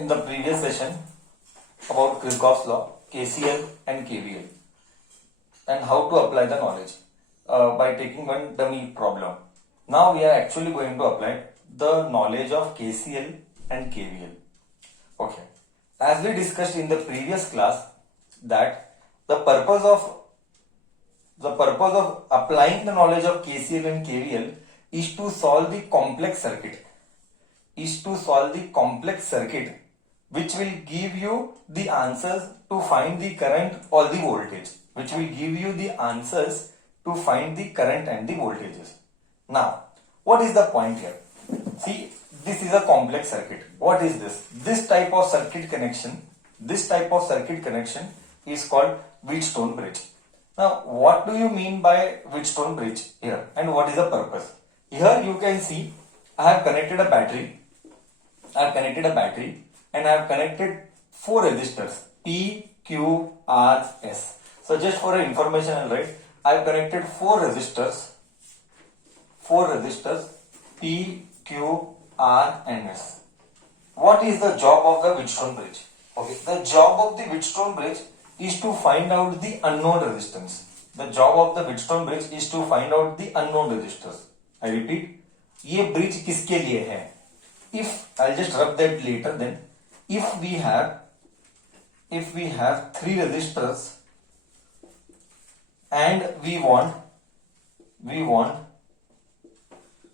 in the previous session about Kirchhoff's law, KCL and KVL, and how to apply the knowledge by taking one dummy problem. Now we are actually going to apply the knowledge of KCL and KVL. Okay. As we discussed in the previous class that the purpose of applying the knowledge of KCL and KVL is to solve the complex circuit. Which will give you the answers to find the current or the voltage. Which will give you the answers to find the current and the voltages. Now, what is the point here? See, this is a complex circuit. What is this? This type of circuit connection is called Wheatstone bridge. Now, what do you mean by Wheatstone bridge here, and what is the purpose? Here you can see I have connected a battery. And I have connected 4 resistors P, Q, R, S. So just for information, I'll write I have connected 4 resistors P, Q, R and S. What is the job of the Wheatstone bridge? Okay, the job of the Wheatstone bridge is to find out the unknown resistance. The job of the Wheatstone bridge is to find out the unknown resistors. I repeat, ये bridge किसके लिए है? If I'll just rub that later, then if we have 3 resistors and we want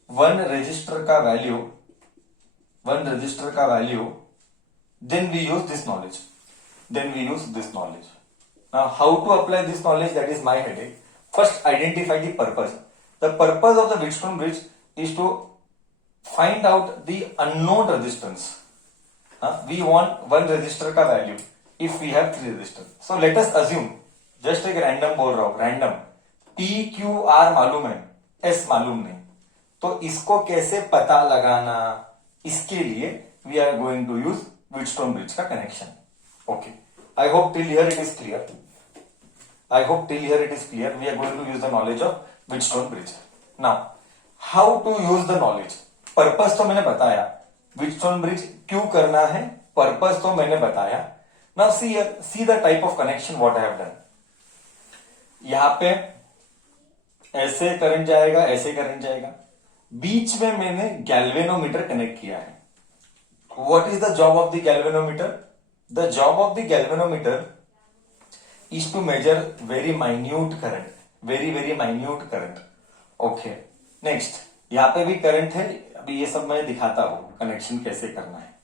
one resistor का value, then we use this knowledge. Now, how to apply this knowledge? That is my headache. First, identify the purpose. The purpose of the Wheatstone bridge is to find out the unknown resistance. We want one resistor का value if we have 3 resistors. So let us assume, just एक random बोल रहा हूँ, random P, Q, R मालूम है, S मालूम नहीं, तो इसको कैसे पता लगाना? इसके लिए we are going to use Wheatstone bridge का connection. Okay. I hope till here it is clear. We are going to use the knowledge of Wheatstone bridge. Now, how to use the knowledge? Purpose तो मैंने बताया. Wheatstone bridge क्यों करना है? Purpose तो मैंने बताया. Now see the type of connection what I have done. यहाँ पे ऐसे करंट जाएगा. बीच में मैंने गैल्वेनोमीटर कनेक्ट किया है. What is the job of the galvanometer? The job of the galvanometer is to measure very minute current. Okay. Next, यहाँ पे भी करंट है. अभी ये सब मैं दिखाता हूँ कनेक्शन कैसे करना है.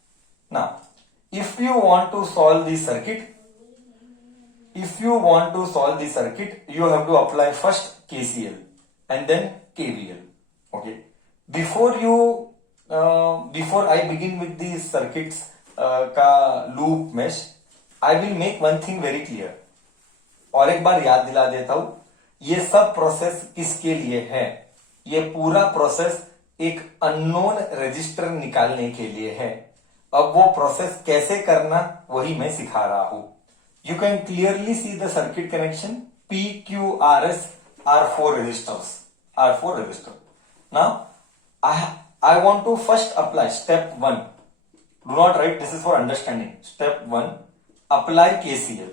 Now, if you want to solve the circuit, you have to apply first KCL and then KVL. Okay. Before I begin with the circuits का loop mesh, I will make one thing very clear. और एक बार याद दिला देता हूं, ये सब process किसके लिए है? ये पूरा प्रोसेस एक अननोन रजिस्टर निकालने के लिए है. अब वो प्रोसेस कैसे करना वही मैं सिखा रहा हूं. You can clearly see the circuit connection. P, Q, R, S are 4 resistors. Now, I want to first apply step 1. Do not write, this is for understanding. Step 1, apply KCL.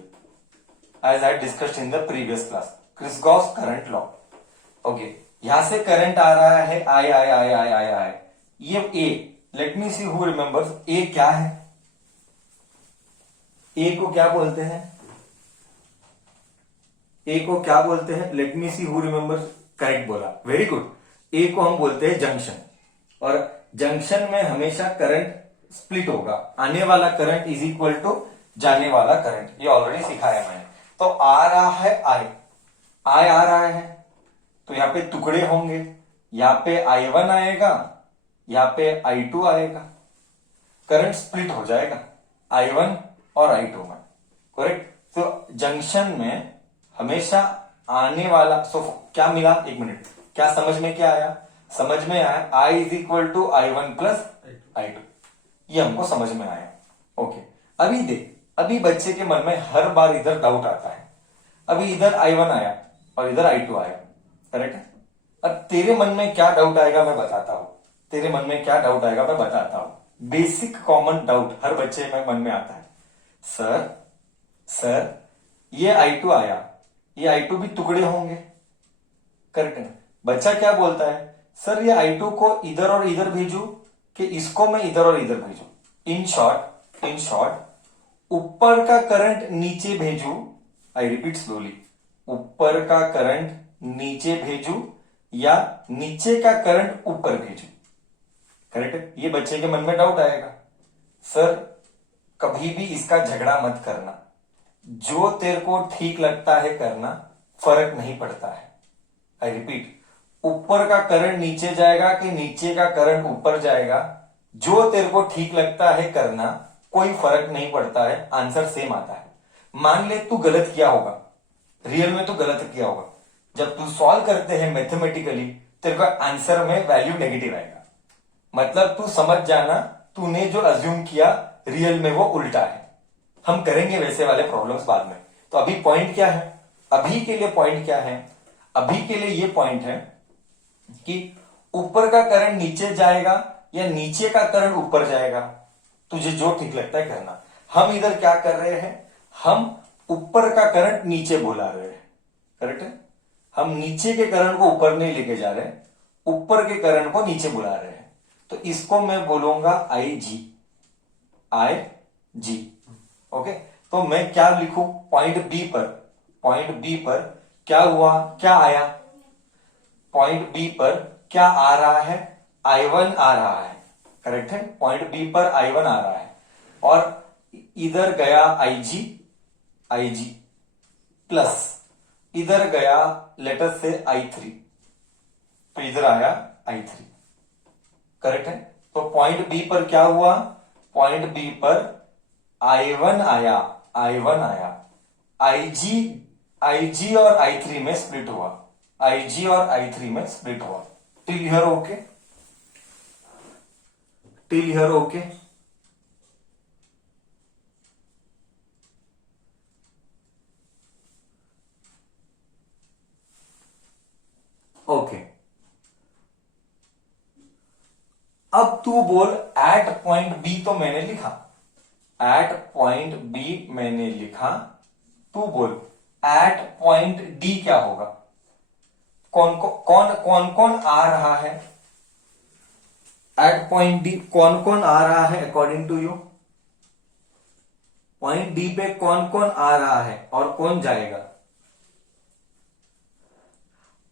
As I discussed in the previous class. Kirchhoff's current law. Okay. यहां से current आ रहा है, I. ये A. Let me see who remembers. A क्या है? A को क्या बोलते हैं? Let me see who remembers. Correct बोला. Very good. A को हम बोलते हैं जंक्शन. और जंक्शन में हमेशा करंट स्प्लिट होगा. आने वाला करंट इज इक्वल टू जाने वाला करंट. ये ऑलरेडी सिखाया मैंने. तो आ रहा है I आ रहा है, तो यहाँ पे टुकड़े होंगे. यहाँ पे I1 आएगा, यहाँ पे I2 आएगा. करंट स्प्लिट हो जाएगा I1 और I2 में. करेक्ट. तो जंक्शन में हमेशा आने वाला. सो क्या मिला? एक मिनट. क्या समझ में आया? I is equal to I1 plus I2. ये हमको समझ में आया. ओके. अभी बच्चे के मन में हर बार इधर डाउट आता है. अभी इधर I1 आया और इधर I2 आया. करेक्ट है. अब तेरे मन में क्या डाउट आएगा मैं बताता हूं. बेसिक कॉमन डाउट हर बच्चे में मन में आता है, सर ये I2 आया, ये I2 भी टुकड़े होंगे, करेक्ट है। बच्चा क्या बोलता है, सर ये I2 को इधर और इधर भेजू कि इसको मैं इधर और इधर भेजू। इन शॉर्ट ऊपर का करंट नीचे भेजू, आई रिपीट स्लोली, ऊपर का करंट नीचे भेजू या नीचे का करंट ऊपर भेजू, करेक्ट है। ये बच्चे के मन में डाउट आएगा, सर कभी भी इसका झगड़ा मत करना, जो तेरे को ठीक लगता है करना, फर्क नहीं पड़ता है। आई रिपीट, ऊपर का करंट नीचे जाएगा कि नीचे का करंट ऊपर जाएगा, जो तेरे को ठीक लगता है करना, कोई फर्क नहीं पड़ता है, आंसर सेम आता है। मान ले तू गलत किया होगा, रियल में तू गलत किया होगा, जब तू सॉल्व करते हैं मैथमेटिकली तेरे को आंसर में वैल्यू नेगेटिव आएगा, मतलब तू समझ जाना तूने जो अज्यूम किया रियल में वो उल्टा है। हम करेंगे वैसे वाले प्रॉब्लम्स बाद में। तो अभी पॉइंट क्या है, अभी के लिए पॉइंट क्या है, अभी के लिए ये पॉइंट है कि ऊपर का करंट नीचे जाएगा या नीचे का करंट ऊपर जाएगा, तुझे जो ठीक लगता है करना। हम इधर क्या कर रहे हैं, हम ऊपर का करंट नीचे बुला रहे हैं, करेक्ट है। हम नीचे के करंट को ऊपर नहीं लेके जा रहे, ऊपर के करंट को नीचे बुला रहे हैं। तो इसको मैं बोलूंगा IG, ओके। तो मैं क्या लिखूं, पॉइंट बी पर क्या हुआ, क्या आया, पॉइंट बी पर क्या आ रहा है, I1 आ रहा है, करेक्ट है। पॉइंट बी पर I1 आ रहा है और इधर गया IG प्लस इधर गया लेटर से I3, तो इधर आया I3, करेक्ट है। तो पॉइंट बी पर क्या हुआ, पॉइंट बी पर I1 आया, IG और I3 में स्प्लिट हुआ, IG और I3 में स्प्लिट हुआ। Till here okay, till here okay. Okay, अब तू बोल एट पॉइंट बी तो मैंने लिखा, एट पॉइंट बी मैंने लिखा, तू बोल एट पॉइंट डी क्या होगा, कौन कौन आ रहा है एट पॉइंट डी, कौन कौन आ रहा है according to you, point D पे कौन कौन आ रहा है और कौन जाएगा।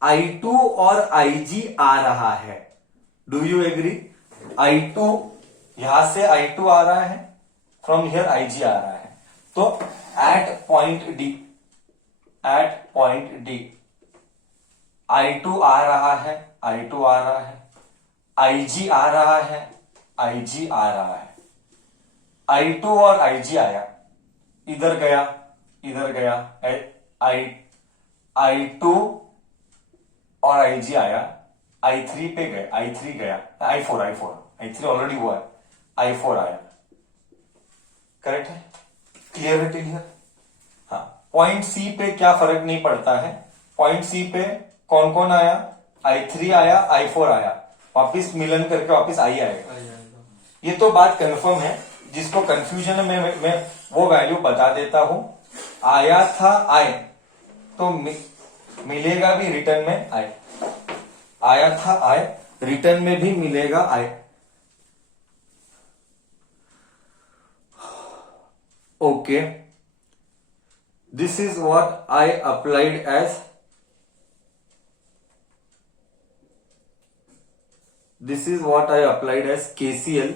I2 और IG आ रहा है, डू यू एग्री। I2 यहां से I2 आ रहा है, फ्रॉम हियर IG आ रहा है, तो एट पॉइंट डी I2 आ रहा है, I2 आ रहा है, IG आ रहा है, IG आ रहा है, I2 और IG आया, इधर गया I2 और IG आया, I3 पे गए, I3 गया, I4 ऑलरेडी हुआ है, I4 आया, करेक्ट है, क्लियर है, क्लियर। हाँ, पॉइंट सी पे क्या फर्क नहीं पड़ता है, पॉइंट सी पे कौन कौन आया, I3 आया, I4 आया, वापिस मिलन करके वापिस I आएगा। ये तो बात कंफर्म है, जिसको कंफ्यूजन है मैं वो वैल्यू बता देता हूं। आया था I तो मिलेगा भी रिटर्न में I, आया था I, रिटर्न में भी मिलेगा I। Okay, this is what I applied as, this is what I applied as KCL.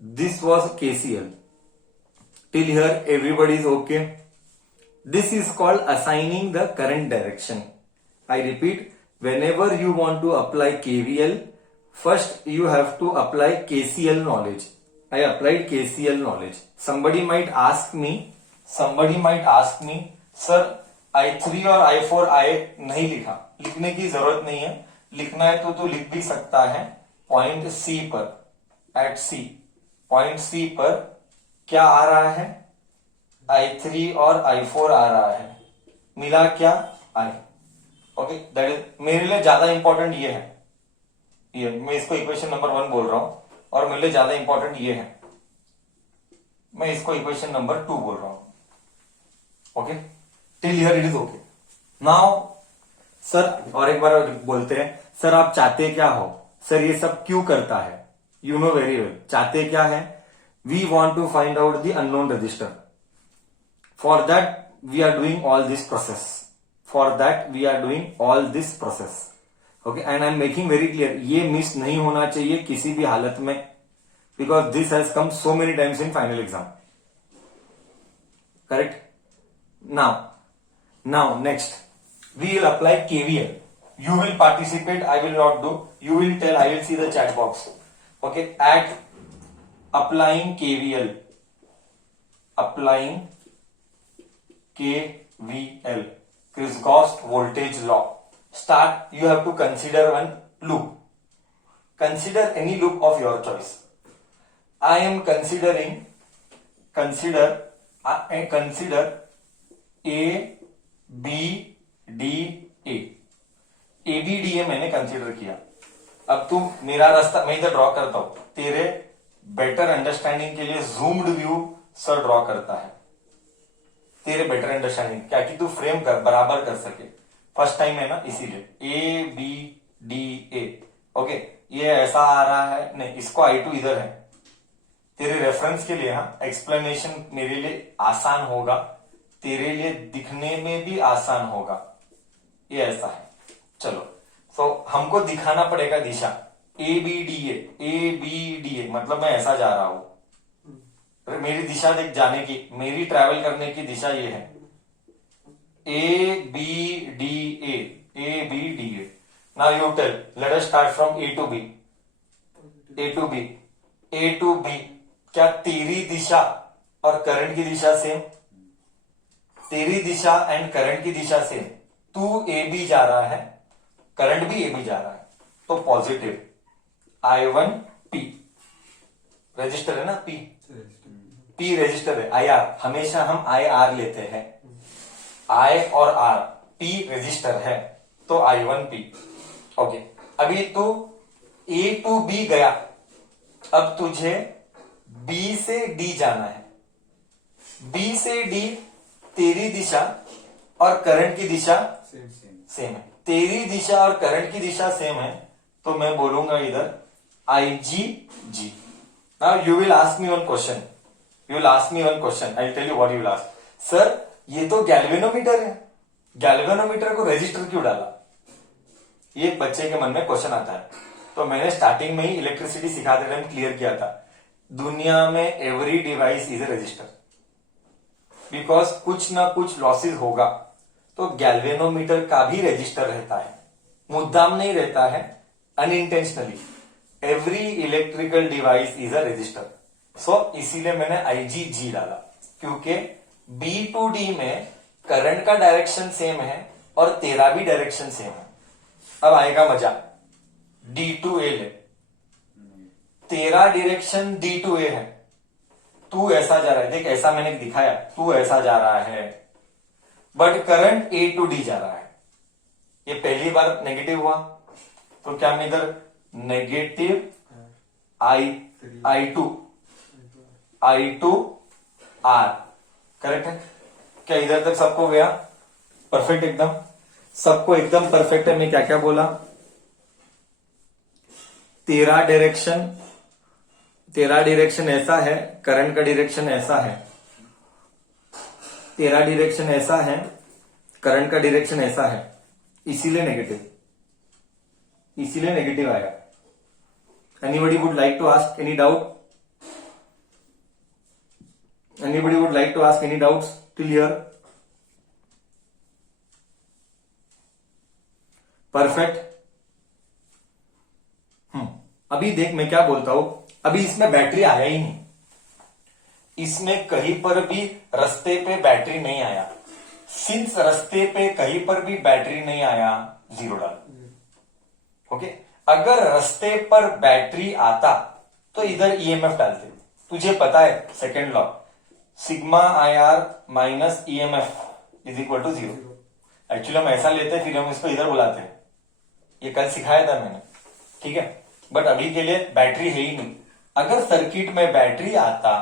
This was KCL. Till here everybody is okay. This is called assigning the current direction. I repeat, whenever you want to apply KVL, first you have to apply KCL knowledge. I applied KCL knowledge. Somebody might ask me, sir I3 और I4 आए नहीं लिखा, लिखने की जरूरत नहीं है, लिखना है तो लिख भी सकता है। पॉइंट सी पर, एट सी, पॉइंट सी पर क्या आ रहा है, I3 और I4 आ रहा है, मिला क्या I। ओके, दैट इज मेरे लिए ज्यादा इंपॉर्टेंट ये है, ये मैं इसको इक्वेशन नंबर 1 बोल रहा हूं। और मेरे लिए ज्यादा इंपॉर्टेंट ये है, मैं इसको इक्वेशन नंबर 2 बोल रहा हूं। Okay, till here it is okay. Now sir और एक बार बोलते हैं, सर आप चाहते क्या हो, सर ये सब क्यों करता है, यू नो वेरी वेल। चाहते क्या है, we want to find out the unknown resistor, for that we are doing all this process, for that we are doing all this process. Okay, and I am making very clear, ये मिस नहीं होना चाहिए किसी भी हालत में, because this has come so many times in final exam. Correct? Now next we will apply KVL. You will participate, I will not do. You will tell, I will see the chat box. Okay, at applying KVL. Applying KVL. Kirchhoff's voltage law. Start, you have to consider one loop. Consider any loop of your choice. I am consider A, B, D A, A B D A मैंने consider किया। अब तुम मेरा रास्ता मैं इधर draw करता हूं, तेरे बेटर अंडरस्टैंडिंग के लिए जूम्ड व्यू सर ड्रॉ करता है, तेरे बेटर अंडरस्टैंडिंग क्या कि तू फ्रेम कर बराबर कर सके। फर्स्ट टाइम है ना, इसीलिए A B D A. Okay, ये ऐसा आ रहा है, नहीं इसको I2 इधर है, तेरे रेफरेंस के लिए। हाँ, एक्सप्लेनेशन मेरे लिए आसान होगा, तेरे लिए दिखने में भी आसान होगा। ये ऐसा है, चलो तो हमको दिखाना पड़ेगा दिशा, ए बी डी ए, मतलब मैं ऐसा जा रहा हूं, मेरी दिशा देख जाने की, मेरी ट्रैवल करने की दिशा ये है, A B D A. Now you tell, let us start from A to B. क्या तेरी दिशा और करंट की दिशा सेम? तेरी दिशा एंड करंट की दिशा सेम। तू ए बी जा रहा है, करंट भी ए बी जा रहा है, तो पॉजिटिव I1 P रजिस्टर है ना, P रजिस्टर है। IR हमेशा हम IR लेते हैं, I और R, P रजिस्टर है तो I1 P। ओके, अभी तू A to B गया, अब तुझे B से D जाना है। B से D तेरी दिशा और करंट की दिशा सेम है, तेरी दिशा और करंट की दिशा सेम है, तो मैं बोलूंगा इधर IG। Now you will ask me one question, I will tell you what you will ask. Sir ये तो गैल्वेनोमीटर है, गैल्वेनोमीटर को रजिस्टर क्यों डाला? ये बच्चे के मन में क्वेश्चन आता है। तो मैंने स्टार्टिंग में ही इलेक्ट्रिसिटी सिखाते टाइम क्लियर किया था, दुनिया में every device is a register, because कुछ ना कुछ लॉसेस होगा, तो गैल्वेनोमीटर का भी रजिस्टर रहता है, मुद्दाम नहीं रहता है, unintentionally. Every electrical device is a resistor, so इसीलिए मैंने IGG डाला, क्योंकि B to D में करंट का डायरेक्शन सेम है और तेरा भी डायरेक्शन सेम है। अब आएगा मजा, D to A ले, तेरा डायरेक्शन D to A है, तू ऐसा जा रहा है, देख ऐसा मैंने दिखाया, तू ऐसा जा रहा है, but current A to D जा रहा है। ये पहली बार नेगेटिव हुआ, तो क्या मैं इधर नेगेटिव I2 R, करेक्ट है क्या? इधर तक सबको गया परफेक्ट, एकदम सबको एकदम परफेक्ट है। मैं क्या क्या बोला, तेरा डायरेक्शन ऐसा है, करंट का डायरेक्शन ऐसा है, तेरा डायरेक्शन ऐसा है, करंट का डायरेक्शन ऐसा है, इसीलिए नेगेटिव आएगा। Anybody would like to ask any doubt? Anybody would like to ask any doubts till here? Perfect. अभी देख मैं क्या बोलता हूं, अभी इसमें बैटरी आया ही नहीं, इसमें कहीं पर भी रास्ते पे बैटरी नहीं आया। सिंस रास्ते पे कहीं पर भी बैटरी नहीं आया, 0 डाल। ओके, अगर रास्ते पर बैटरी आता तो इधर EMF डालते। तुझे पता है second law, sigma IR minus EMF is equal to 0। Actually हम ऐसा लेते हैं, फिर हम इसको इधर बुलाते हैं, ये कल सिखाया था मैंने, ठीक है। बट अभी के लिए बैटरी है ही नहीं, अगर सर्किट में बैटरी आता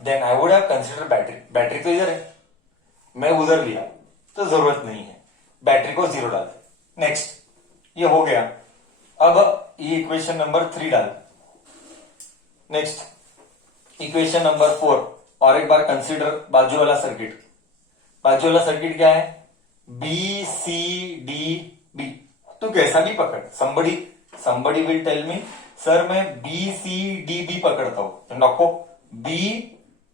then I would have consider battery. Battery तो इधर है, मैं उधर लिया तो जरूरत नहीं है, बैटरी को 0 डाल दे। नेक्स्ट, ये हो गया। अब ये इक्वेशन नंबर 3 डाल। नेक्स्ट इक्वेशन नंबर 4, और एक बार कंसीडर बाजू वाला सर्किट। बाजू वाला सर्किट क्या है? B C D B. तू कैसा भी पकड़, somebody will tell me sir मैं बी सी डी बी पकड़ता हूं, नको बी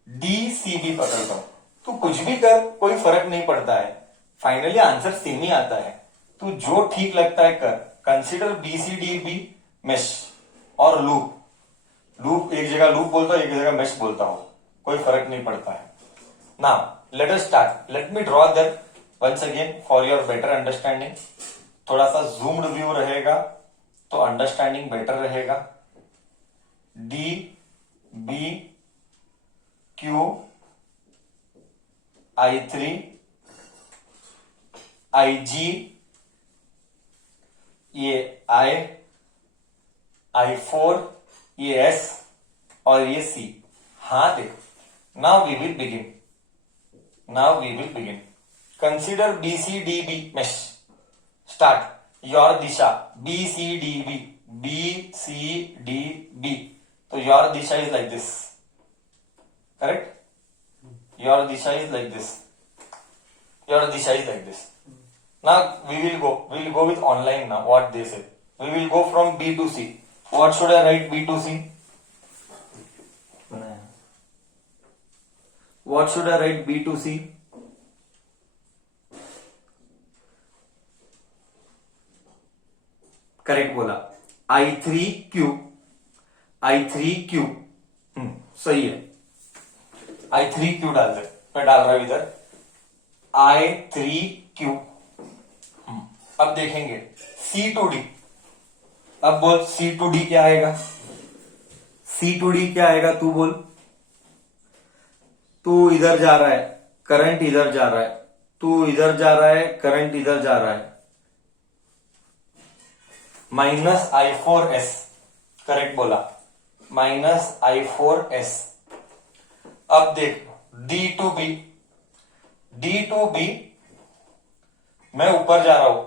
डी सी बी पकड़ता हूं। तू कुछ भी कर, कोई फर्क नहीं पड़ता है, फाइनली आंसर सेम ही आता है। तू जो ठीक लगता है कर। Consider B C D B mesh और लूप। लूप एक जगह लूप बोलता हूं, एक जगह मेश बोलता हूं, कोई फर्क नहीं पड़ता है। Now let us start. Let me draw that once again for your better understanding. थोड़ा सा जूम्ड व्यू रहेगा तो अंडरस्टैंडिंग बेटर रहेगा। D B Q I3 IG, ये I4, ये S और ये C। हाँ देख, now we will begin. Consider BCDB mesh। Start your दिशा BCDB, BCDB। तो योर दिशा is like this, correct? Your disha is like this. Now we will go with online now. What they say. We will go from B to C. What should I write B to C? What should I write B to C? Correct बोला। I3Q। सही है। I3Q डाल दे, मैं डाल रहा हूं इधर I3Q। अब देखेंगे C2D। अब बोल C2D क्या आएगा? C2D क्या आएगा तू बोल। तू इधर जा रहा है, करंट इधर जा रहा है, तू इधर जा रहा है, करंट इधर जा रहा है, -I4S। करेक्ट बोला, -I4S। अब देख D2B मैं ऊपर जा रहा हूं,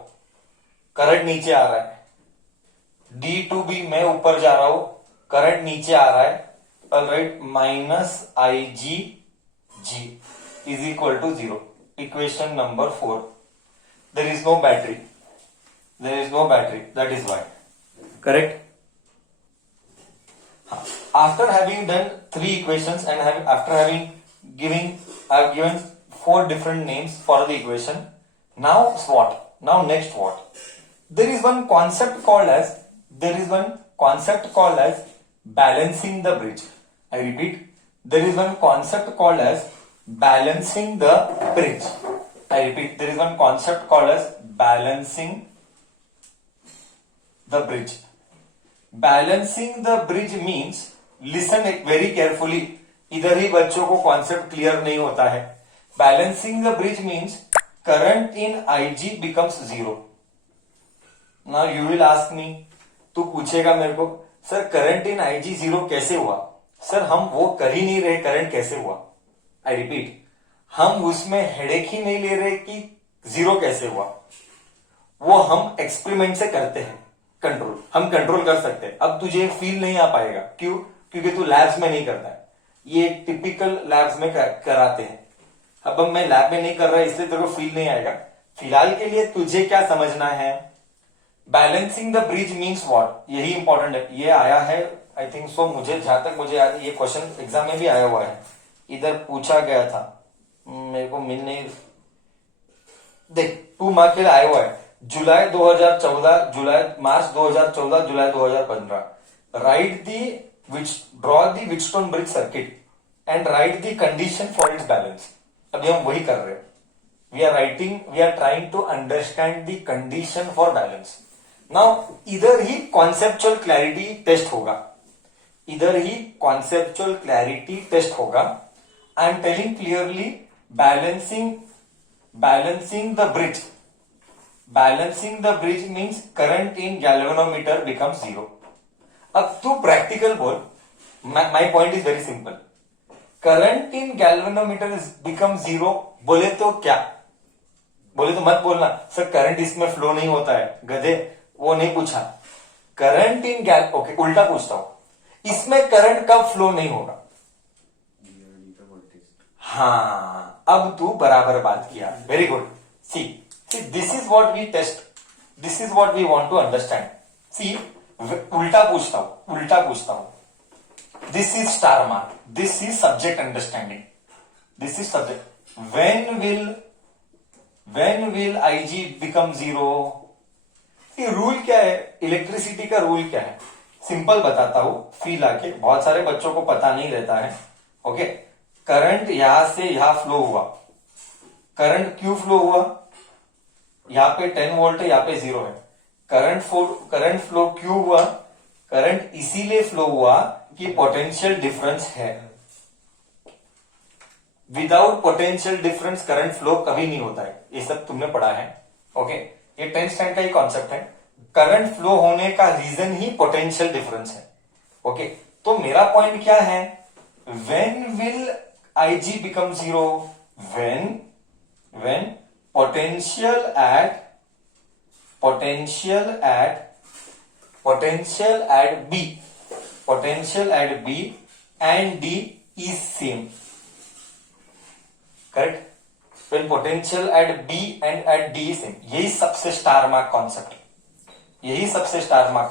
करंट नीचे आ रहा है। D2B मैं ऊपर जा रहा हूं, करंट नीचे आ रहा है। Alright, -IGG is equal to 0। Equation number 4। There is no battery, that is why. Correct? After having done 3 equations and after having I have given 4 different names for the equation. Now what? Now next what? There is one concept called as balancing the bridge. I repeat, there is one concept called as balancing the bridge. I repeat, there is one concept called as balancing the bridge. Balancing the bridge means, listen very carefully, इधर ही बच्चों को concept clear नहीं होता है। Balancing the bridge means current in IG becomes 0। Now you will ask मी, तू पूछेगा मेरे को सर करंट इन IG 0 कैसे हुआ? सर हम वो कर ही नहीं रहे, करंट कैसे हुआ? आई रिपीट, हम उसमें हेडेक ही नहीं ले रहे कि 0 कैसे हुआ। वो हम एक्सपेरिमेंट से करते हैं। हम कंट्रोल कर सकते हैं। अब तुझे फील नहीं आ पाएगा, क्यों? क्योंकि तू लैब्स में नहीं करता है, ये टिपिकल लैब्स में कराते हैं। अब मैं लैब में नहीं कर रहा इसलिए तेरे को फील नहीं आएगा। फिलहाल के लिए तुझे क्या समझना है? Balancing the bridge means what, यही इंपॉर्टेंट है। ये आया है आई थिंक सो, मुझे जहां तक मुझे याद है ये क्वेश्चन एग्जाम में भी आया हुआ है, इधर पूछा गया था, मेरे को मिल नहीं। देख 2 मार्क के लिए आया हुआ है, जुलाई 2014, मार्च 2014, जुलाई 2015। Write draw the Wheatstone bridge circuit and write the condition for its balance. अभी हम वही कर रहे हैं। We are trying to understand the condition for balance. Now इधर ही कॉन्सेप्चुअल क्लैरिटी टेस्ट होगा। I am telling clearly, balancing the bridge means current in galvanometer becomes 0। अब तू प्रैक्टिकल बोल, my point is very simple. Current in galvanometer become zero. बोले तो क्या, बोले तो मत बोलना सर करंट इसमें फ्लो नहीं होता है, गधे वो नहीं पूछा. करंट इन गैल ओके उल्टा पूछता हूं, इसमें करंट कब फ्लो नहीं होगा. हाँ अब तू बराबर बात किया, very good. See see this is what we test, this is what we want to understand. See उल्टा पूछता हूं. This is star mark, this is subject understanding, this is subject. when will Ig become zero. ये rule क्या है, electricity का rule क्या है, simple बताता हूं फील आके, बहुत सारे बच्चों को पता नहीं रहता है. ओके करंट यहां से यहां फ्लो हुआ, करंट क्यों फ्लो हुआ, यहां पे 10 वोल्ट है, यहां पे 0 है. करंट फ्लो क्यों हुआ, करंट इसीलिए फ्लो हुआ कि पोटेंशियल डिफरेंस है. Without potential difference current flow कभी नहीं होता है, ये सब तुमने पढ़ा है. ओके ये 10th स्टैंडर्ड का ही कॉन्सेप्ट है. करंट फ्लो होने का रीजन ही पोटेंशियल डिफरेंस है. ओके तो मेरा पॉइंट क्या है, when will Ig become zero, when potential at B and D is same. Correct? When potential at B and at D is same. यही सबसे स्टार मार्क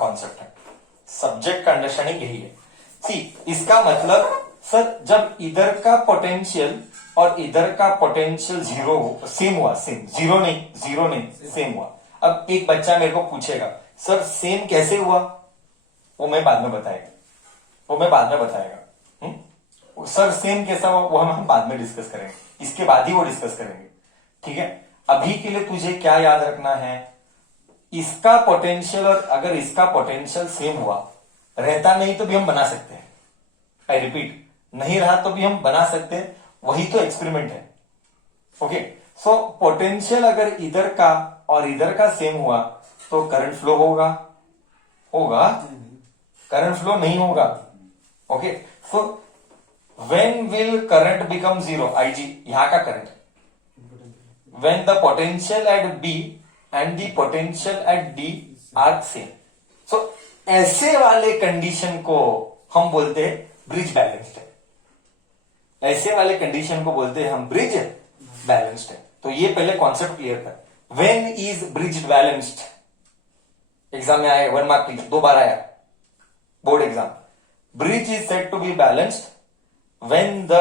कॉन्सेप्ट है, subject का understanding यही है. सी इसका मतलब सर जब इधर का पोटेंशियल और इधर का पोटेंशियल सेम हुआ, जीरो नहीं सेम हुआ. अब एक बच्चा मेरे को पूछेगा सर सेम कैसे हुआ, वो मैं बाद में बताएगा. सर सेम कैसा हुआ वो हम बाद में डिस्कस करेंगे, इसके बाद ही वो डिस्कस करेंगे. ठीक है अभी के लिए तुझे क्या याद रखना है, इसका पोटेंशियल और अगर इसका पोटेंशियल सेम हुआ रहता नहीं तो भी हम बना सकते हैं. आई रिपीट, नहीं रहा तो भी हम बना सकते हैं, वही तो एक्सपेरिमेंट है. ओके सो पोटेंशियल अगर इधर का और इधर का सेम हुआ तो करंट फ्लो होगा, करंट फ्लो नहीं होगा. Okay so when will current become zero, Ig यहां का current, when the potential at B and the potential at D are same. So ऐसे वाले कंडीशन को हम बोलते हैं ब्रिज बैलेंस्ड है. ऐसे वाले कंडीशन को बोलते हैं हम ब्रिज बैलेंस्ड है. तो ये पहले कॉन्सेप्ट क्लियर कर. When is bridge balanced, exam में आया 1 मार्क 2 बार आया board exam. Bridge is said to be balanced when the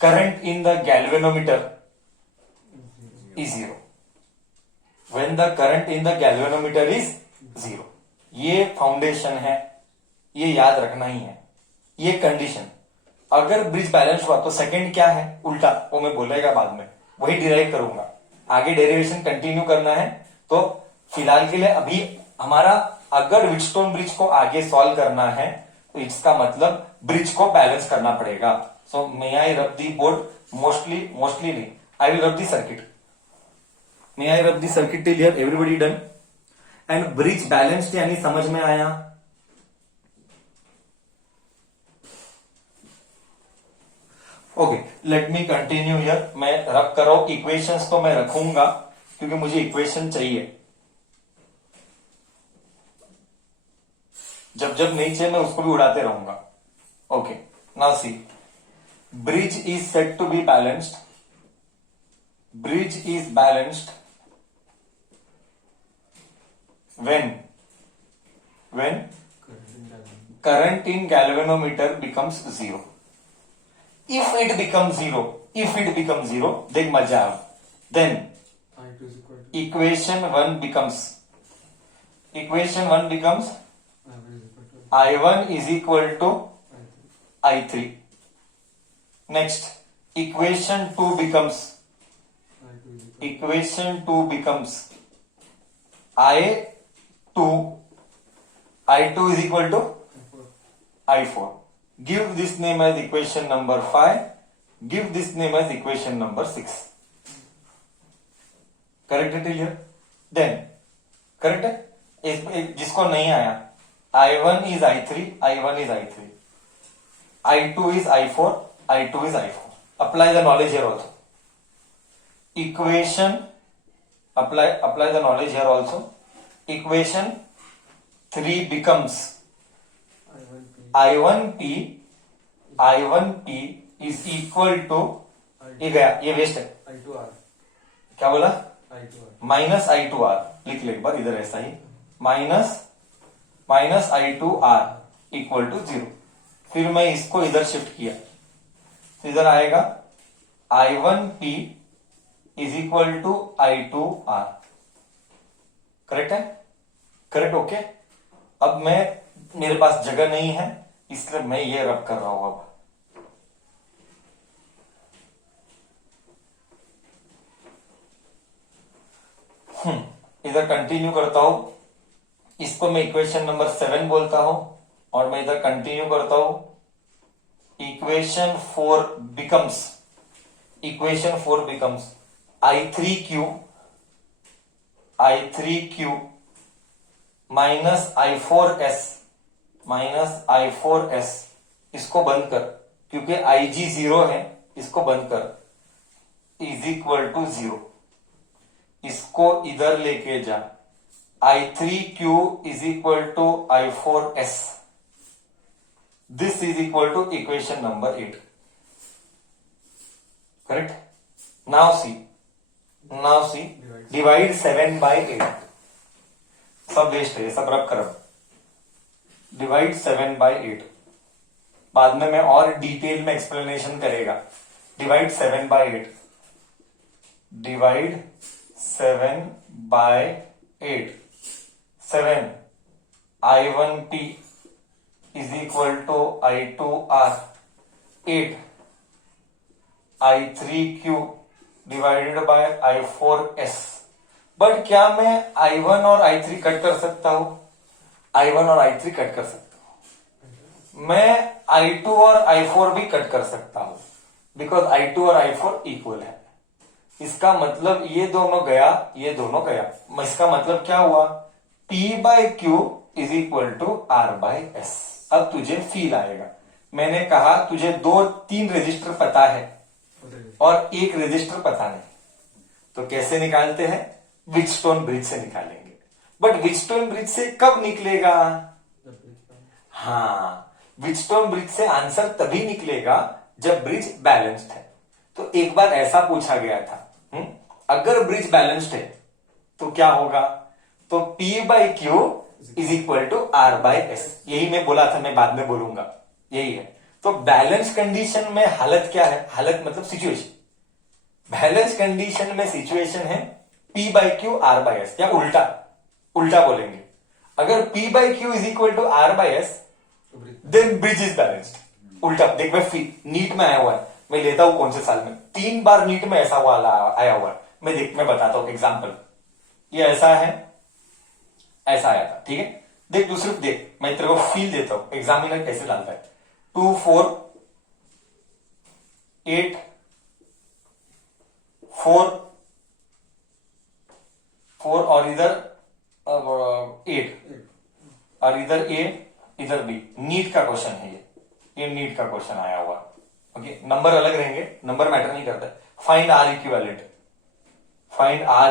current in the galvanometer is zero. When the current in the galvanometer is zero. ये foundation है, ये याद रखना ही है. ये कंडीशन अगर ब्रिज बैलेंस हुआ तो सेकंड क्या है, उल्टा, वो मैं बोलेगा बाद में, वही डिराइव करूंगा. आगे डेरिवेशन कंटिन्यू करना है. तो फिलहाल के लिए अभी हमारा अगर व्हीटस्टोन ब्रिज को आगे सॉल्व करना है तो इसका मतलब ब्रिज को बैलेंस करना पड़ेगा. सो मे आई रब दी बोर्ड, मोस्टली नहीं, आई विल रब दी सर्किट. मे आई रब दी circuit till here, everybody done. And bridge balanced यानी समझ में आया. Okay let me continue here. मैं रख कर रहा हूं इक्वेशंस, तो मैं रखूंगा क्योंकि मुझे इक्वेशन चाहिए. जब जब नहीं चाहिए मैं उसको भी उड़ाते रहूंगा. Okay now see, bridge is said to be balanced, bridge is balanced when current in galvanometer becomes zero. If it becomes zero, then मजा आओ. Then equation 1 becomes I1 is equal to I3. Next equation 2 becomes I2 is equal to I4. Give this name as equation number 5. Give this name as equation number 6. Correct it here? Then correct है. जिसको नहीं आया, I1 is I3, I2 is I4, I2 is I4. Apply the knowledge here also. Equation, apply the knowledge here also. Equation 3 becomes I1P is equal to, ये गया, ये waste है, I2R, क्या बोला, I2R, माइनस I2R लिख ले एक बार इधर ऐसा ही, माइनस I2R इक्वल टू 0. फिर मैं इसको इधर शिफ्ट किया तो इधर आएगा I1P is equal to I2R. Correct है, करेक्ट, ओके. अब मेरे पास जगह नहीं है इसलिए मैं ये रब कर रहा हूं. अब इधर कंटिन्यू करता हूं, इसको मैं इक्वेशन नंबर 7 बोलता हूं और मैं इधर कंटिन्यू करता हूं. Equation 4 becomes I3Q minus I4S इसको बंद कर क्योंकि IG 0 है, इसको बंद कर, इज इक्वल टू 0. इसको इधर लेके जा, I3Q is equal to I4S. This is equal to equation number 8. Correct. Now see divide 7 by 8. सब वेस्ट है, सब रब करब. Divide 7 by 8. बाद में मैं और डिटेल में एक्सप्लेनेशन करेगा. Divide 7 by 8. Divide 7 by 8. 7 I1P is equal to I2R. 8 I3Q divided by I4S. But क्या मैं I1 और I3 कट कर सकता हूं? I1 और I3 कट कर सकता हूं. मैं I2 और I4 भी कट कर सकता हूं बिकॉज I2 और I4 इक्वल है. इसका मतलब ये दोनों गया, ये दोनों गया. इसका मतलब क्या हुआ? P by Q is equal to R by S. अब तुझे फील आएगा. मैंने कहा तुझे 2-3 रजिस्टर पता है और एक रजिस्टर पता नहीं, तो कैसे निकालते हैं? व्हीटस्टोन ब्रिज से निकालेंगे. बट व्हीटस्टोन ब्रिज से कब निकलेगा? हाँ, व्हीटस्टोन ब्रिज से आंसर तभी निकलेगा जब ब्रिज बैलेंस्ड है. तो एक बार ऐसा पूछा गया था, अगर ब्रिज बैलेंस्ड है तो क्या होगा? तो P by Q is equal to R by S. यही मैं बोला था, मैं बाद में बोलूंगा, यही है. तो बैलेंस कंडीशन में हालत क्या है? हालत मतलब सिचुएशन. बैलेंस कंडीशन में सिचुएशन है P by Q R by S, या उल्टा बोलेंगे. अगर P by Q is equal to R by S then bridge is balanced. उल्टा देख, मैं नीट में आया हुआ है, मैं लेता हूं कौन से साल में, 3 बार नीट में ऐसा हुआ आया हुआ है. मैं बताता हूं एग्जाम्पल. ये ऐसा है, ऐसा आया था, ठीक है. देख दूसरे देख, मैं तेरे को फील देता हूं एग्जामिनर कैसे डालता है. 2 4 8 4 और इधर 8 और इधर A इधर B. नीट का क्वेश्चन है ये नीट का क्वेश्चन आया हुआ. ओके, नंबर अलग रहेंगे, नंबर मैटर नहीं करता. फाइंड R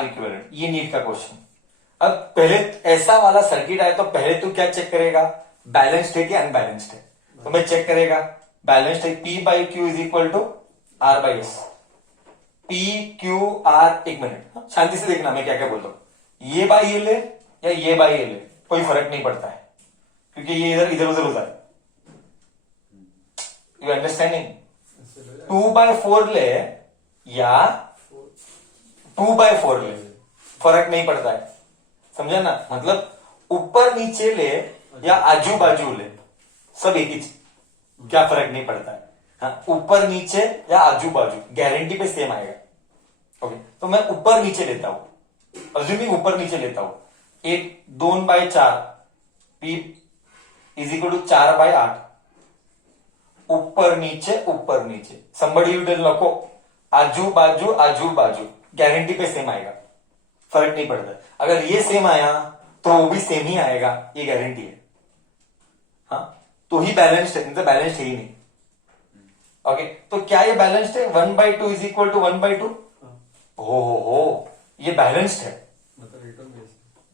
इक्विवेलेंट, ये नीट का क्वेश्चन. अब पहले ऐसा वाला सर्किट आए तो पहले तू क्या चेक करेगा? बैलेंस्ड है कि अनबैलेंस्ड है. तो मैं चेक करेगा बैलेंस्ड है. P by Q is equal to R by S. P Q R, एक मिनट शांति से देखना मैं क्या क्या बोलता हूं. ये बाई ये ले या ये बाई ये ले, कोई फर्क नहीं पड़ता है क्योंकि ये इधर उधर होता है. You understanding? 2/4 ले या 2/4 ले, फर्क नहीं पड़ता है. समझा ना? मतलब ऊपर नीचे ले या आजू बाजू ले, सब एक ही, क्या फर्क नहीं पड़ता है. हाँ, ऊपर नीचे या आजू बाजू गारंटी पे सेम आएगा. ओके, तो मैं ऊपर नीचे लेता हूं, अज्यूमिंग ऊपर नीचे लेता हूं. 2/4 P इज इक्वल टू 4/8. ऊपर नीचे somebody will tell नको, आजू बाजू गारंटी पे सेम आएगा, फर्क नहीं पड़ता. अगर ये सेम आया तो वो भी सेम ही आएगा, ये गारंटी है. हाँ, तो ही बैलेंस्ड है, नहीं तो बैलेंस्ड है ही नहीं. ओके, तो क्या ये बैलेंस्ड है? 1/2 इज इक्वल टू 1/2। हो ये बैलेंस्ड है,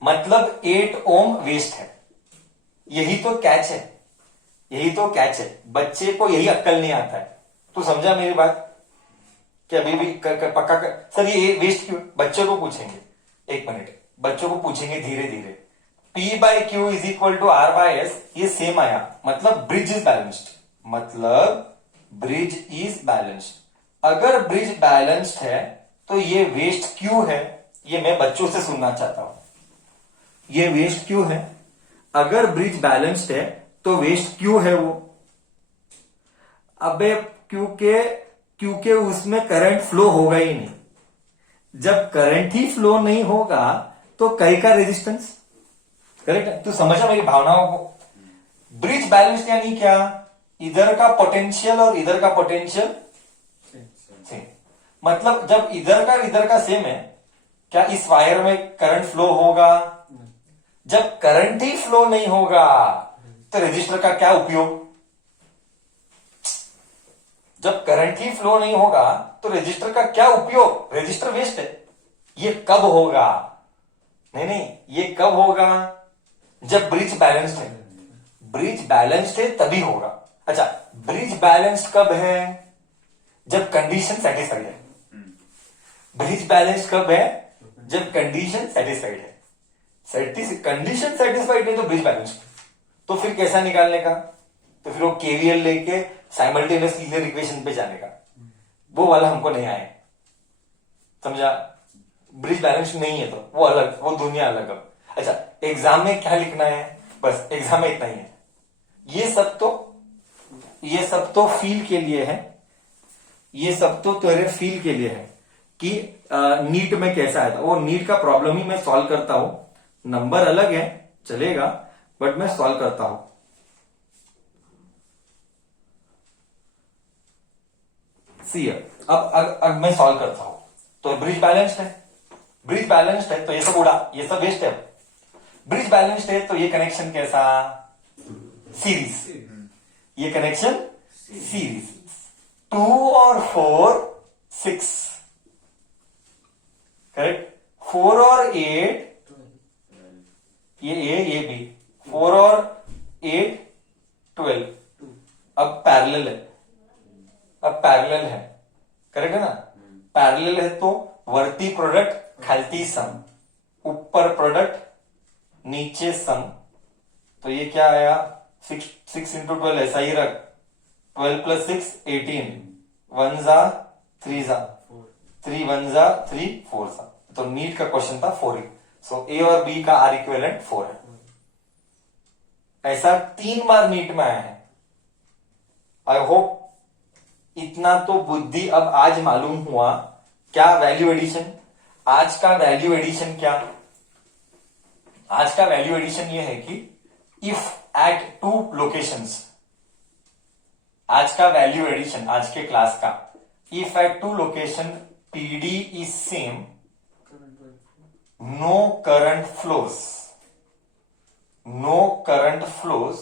मतलब 8 ओम वेस्ट है। यही तो कैच है, यही तो कैच है। बच्चे को यही अक्कल नहीं आता है। तू समझा मेरी बात? कि अभी भी पक्का सर ये वेस्ट क्यों? बच्चों को पूछेंगे, एक मिनट, बच्चों को पूछेंगे धीरे धीरे। P/Q is equal to R/S, ये सेम आया, मतलब ब्रिज इज बैलेंस्ड, मतलब ब्रिज इज बैलेंस्ड। अगर ब्रिज बैलेंस्ड है तो ये वेस्ट क्यों है? ये मैं बच्चों से सुनना चाहता हूं। ये वेस्ट क्यों है? अगर ब्रिज बैलेंस्ड है तो वेस्ट क्यों है वो? अबे क्योंकि उसमें करंट फ्लो होगा ही नहीं। जब करंट ही फ्लो नहीं होगा तो कई का रेजिस्टेंस, करेक्ट है? तू समझा मेरी भावनाओं को? ब्रिज बैलेंस्ड यानी क्या? इधर का पोटेंशियल और इधर का पोटेंशियल सेम। मतलब जब इधर का सेम है, क्या इस वायर में करंट फ्लो होगा? जब करंट ही फ्लो नहीं होगा तो रेजिस्टर का क्या उपयोग? जब करंट ही फ्लो नहीं होगा तो रेजिस्टर का क्या उपयोग? रेजिस्टर वेस्ट है। ये कब होगा? नहीं, ये कब होगा? जब ब्रिज बैलेंस्ड है। ब्रिज बैलेंस्ड है तभी होगा। अच्छा, ब्रिज बैलेंस्ड कब है? जब कंडीशन सेटिस्फाइड है। ब्रिज बैलेंस्ड कब है? जब कंडीशन सेटिस्फाइड है। कंडीशन सेटिस्फाइड नहीं तो ब्रिज बैलेंस्ड। तो फिर कैसा निकालने का? तो फिर वो केवीएल लेके साइमल्टेनियस लीनियर इक्वेशन पे जाने का, वो वाला हमको नहीं आए। समझा? ब्रिज बैलेंस नहीं है तो वो अलग, वो दुनिया अलग। अब अच्छा, एग्जाम में क्या लिखना है? बस एग्जाम में इतना ही है। ये सब तो फील के लिए है, ये सब तो तेरे फील के लिए है कि नीट में कैसा है। वो नीट का प्रॉब्लम ही मैं सॉल्व करता हूं। नंबर अलग है चलेगा, बट मैं सॉल्व करता हूं। सी अब मैं सॉल्व करता हूं। तो ब्रिज बैलेंस्ड है, ब्रिज बैलेंस्ड है तो ये सब उड़ा, ये सब वेस्ट है। ब्रिज बैलेंस्ड है तो ये कनेक्शन कैसा? सीरीज। ये कनेक्शन सीरीज। 2 और 4 6, करेक्ट। 4 और 8 ये ए ये बी, 4 और 8 12। अब पैरेलल है, अब पैरेलल है, करेक्ट है ना? पैरेलल है तो वरती प्रोडक्ट खालती सम, ऊपर प्रोडक्ट नीचे सम। तो ये क्या आया? 6 इंटू 12 ऐसा ही रख। 12 प्लस 6 18, 1 जा 3 जा 3, 1 जा 3, 4 जा। तो नीट का क्वेश्चन था 4। सो ए और बी का आर इक्विवेलेंट 4 है। ऐसा 3 बार नीट में आया है। आई होप इतना तो बुद्धि अब आज मालूम हुआ। क्या वैल्यू एडिशन? आज का वैल्यू एडिशन क्या? आज का वैल्यू एडिशन ये है कि इफ एट 2 लोकेशंस, आज का वैल्यू एडिशन आज के क्लास का, if at 2 location PD is same, no current flows, no current flows,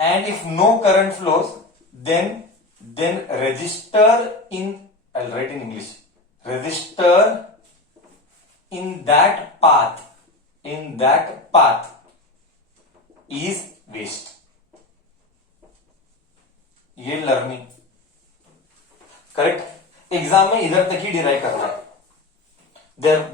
and if no current flows, then register in, I'll write in English, register in that path is waste. ये learning correct. Exam में इधर तक ही derive करना है।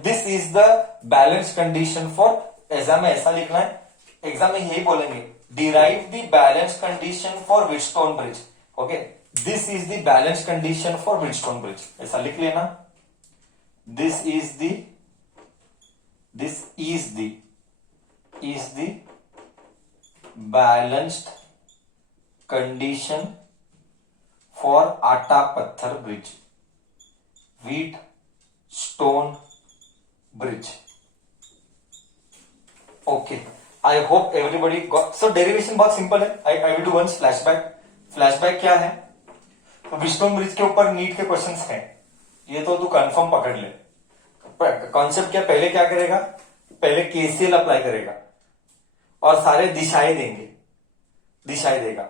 This is the balance condition for, exam में ऐसा लिखना है। एग्जाम में यही बोलेंगे, derive the balance condition for Wheatstone bridge. Okay, this is the balance condition for Wheatstone bridge. ऐसा लिख लेना। This is the balanced condition for आटा पत्थर bridge, Wheatstone bridge. Okay. I hope everybody got, so derivation बहुत simple है। I will do once flashback क्या है? तो व्हीटस्टोन ब्रिज के ऊपर नीट के क्वेश्चंस हैं, ये तो तू कंफर्म पकड़ ले। कॉन्सेप्ट क्या? पहले क्या करेगा? पहले केसीएल अप्लाई करेगा और सारे दिशाएं देगा।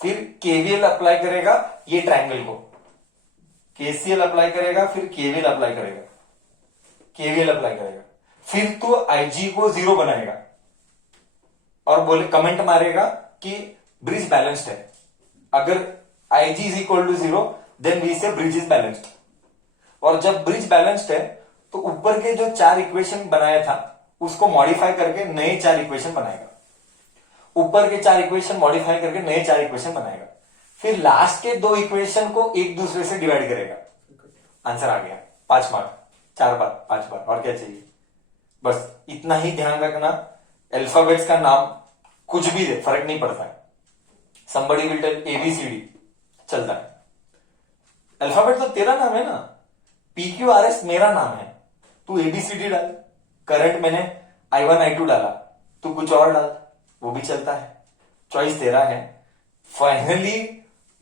फिर केवीएल अप्लाई करेगा ये ट्रायंगल को, केसीएल अप्लाई करेगा, फिर केवीएल अप्लाई करेगा, केवीएल अप्लाई करेगा, फिर तो आईजी को 0 बनाएगा और बोले कमेंट मारेगा कि ब्रिज बैलेंस्ड है। अगर IG is equal to 0 then we say bridge is balanced. और जब ब्रिज बैलेंस्ड है तो ऊपर के जो 4 इक्वेशन बनाया था उसको मॉडिफाई करके नए 4 इक्वेशन बनाएगा, ऊपर के 4 इक्वेशन मॉडिफाई करके नए 4 इक्वेशन बनाएगा, फिर लास्ट के 2 इक्वेशन को एक दूसरे से डिवाइड करेगा। आंसर आ गया, 5 मार्क, 4 बार 5 बार, और क्या चाहिए? बस इतना ही ध्यान रखना। अल्फाबेट्स का नाम कुछ भी दे, फर्क नहीं पड़ता है। somebody will tell ABCD, चलता है। अल्फाबेट तो तेरा नाम है ना, PQRS मेरा नाम है, तू ABCD डाल। करंट मैंने I1 I2 डाला, तू कुछ और डाल, वो भी चलता है, चॉइस तेरा है। फाइनली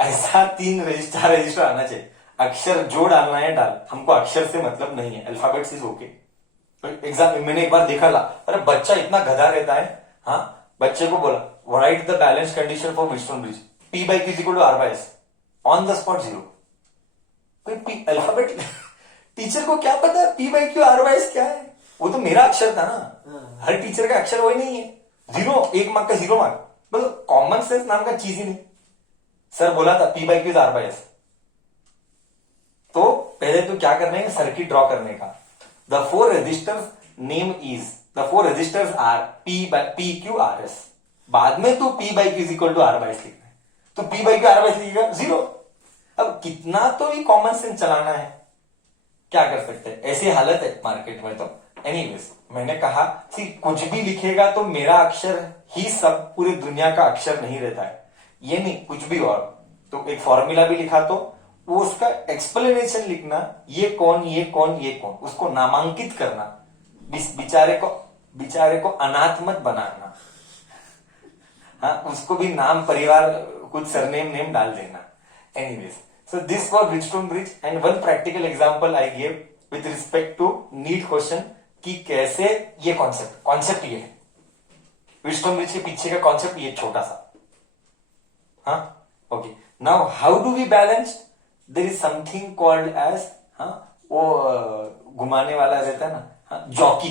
ऐसा 3 रजिस्टर आना चाहिए। अक्षर जो डालना है डाल, हमको अक्षर से मतलब नहीं है, अल्फाबेट्स इज ओके। एग्जाम मैंने एक बार देखा ला, अरे बच्चा इतना गधा रहता है। हाँ, बच्चे को बोला right the balance condition for Wheatstone bridge, P by Q is equal to R by S, on the spot 0। कोई अल्फाबेट टीचर को क्या पता है P by Q R by S क्या है? वो तो मेरा अक्षर था ना, हर टीचर का अक्षर वही नहीं है। 0, 1 मार्क का 0 मार्क, मतलब कॉमन सेंस नाम का चीज ही नहीं। सर बोला था P by Q is R by S। तो पहले तो क्या करने का, सर्किट ड्रॉ करने का। The 4 resistors name is, the 4 resistors are P Q R S। बाद में तो P by Q is equal to R by S लिखना है, तो P by Q R by S लिखेगा 0। अब कितना तो ही कॉमन सेंस चलाना है, क्या कर सकते हैं, ऐसी हालत है मार्केट में। तो एनीवेज मैंने कहा कि कुछ भी लिखेगा तो मेरा अक्षर ही सब पूरी दुनिया का अक्षर नहीं रहता है, ये नहीं कुछ भी और। तो एक फॉर्मूला भी लिखा तो वो उसका एक्सप्लेनेशन लिखना, ये कौन ये कौन ये कौन, उसको नामांकित करना, बेचारे को अनाथ मत बनाना। हाँ, उसको भी नाम परिवार कुछ सरनेम नेम डाल देना। Anyways, so this was Wheatstone Bridge and one practical example I gave with respect to NEET question कि कैसे ये कॉन्सेप्ट ये है Wheatstone Bridge के पीछे का कॉन्सेप्ट, ये छोटा सा। हाँ, okay, now how do we balance? There is something called as, हाँ, वो घुमाने वाला रहता है ना, हाँ, जॉकी,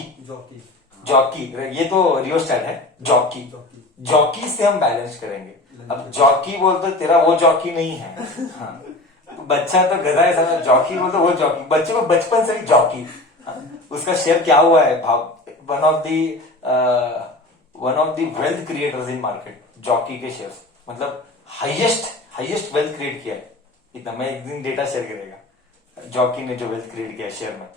ये तो रियोस्टैट है, जॉकी से हम बैलेंस करेंगे। अब जॉकी बोलते तेरा वो जॉकी नहीं है। हाँ, बच्चा तो गधा है, समझ, जॉकी बोलते वो जॉकी, बच्चे को बचपन से ही जॉकी। हाँ, उसका शेयर क्या हुआ है भाव, one of the wealth creators in market, jockey के शेयर्स, मतलब हाईएस्ट वेल्थ क्रिएट किया है इतना। मैं एक दिन डेटा शेयर करेगा जॉकी ने जो वेल्थ क्रिएट किया शेयर में,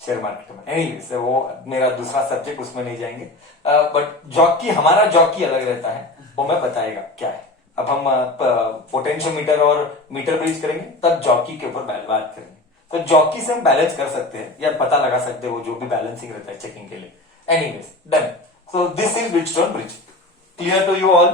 शेयर मार्केट में। एनीवेज, वो मेरा दूसरा सब्जेक्ट, उसमें नहीं जाएंगे। बट जॉकी, हमारा जॉकी अलग रहता है, वो मैं बताएगा क्या है। अब हम पोटेंशियोमीटर और मीटर ब्रिज करेंगे, तब जॉकी के ऊपर बात करेंगे। तो जॉकी से हम बैलेंस कर सकते हैं या पता लगा सकते हैं, वो जो भी बैलेंसिंग रहता है चेकिंग के लिए। Anyways, done. So this is Wheatstone bridge, clear to you all?